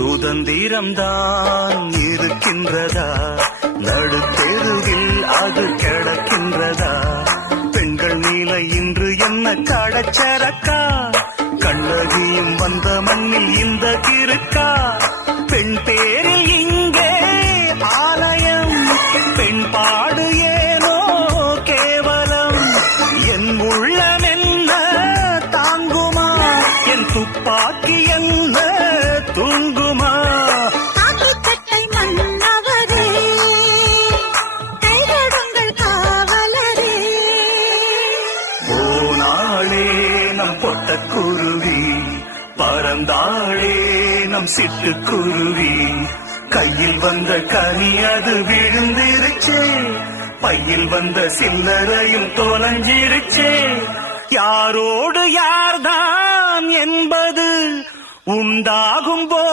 சுதந்திரம்தான் இருக்கின்றதா? நடுத்தெருவில் அது கிடக்கின்றதா? பெண்கள் நிலை இன்று என்ன கடச்சரக்கா? கண்ணகியும் வந்த மண்ணில் இந்த கிருக்கா? பெண் பேரில் இங்கே ஆலயம், பெண் பாடு ஏனோ கேவலம். என் உள்ளம் என்ன தாங்குமா? என் துப்பாக்கி என்ன தூங்குமா? காக்கிச்சட்டை மன்னவரே, கைதடுங்கள் காவலரே. போனாளே நம் பொட்டக்குருவி, பறந்தாளே நம் சிட்டுக்குருவி. கையில் வந்த கனி அது விழுந்திருச்சே, பையில் வந்த சில்லறையும் தொலைஞ்சிருச்சே. யாரோடு யார்தான் என்பது உண்டாகும் போ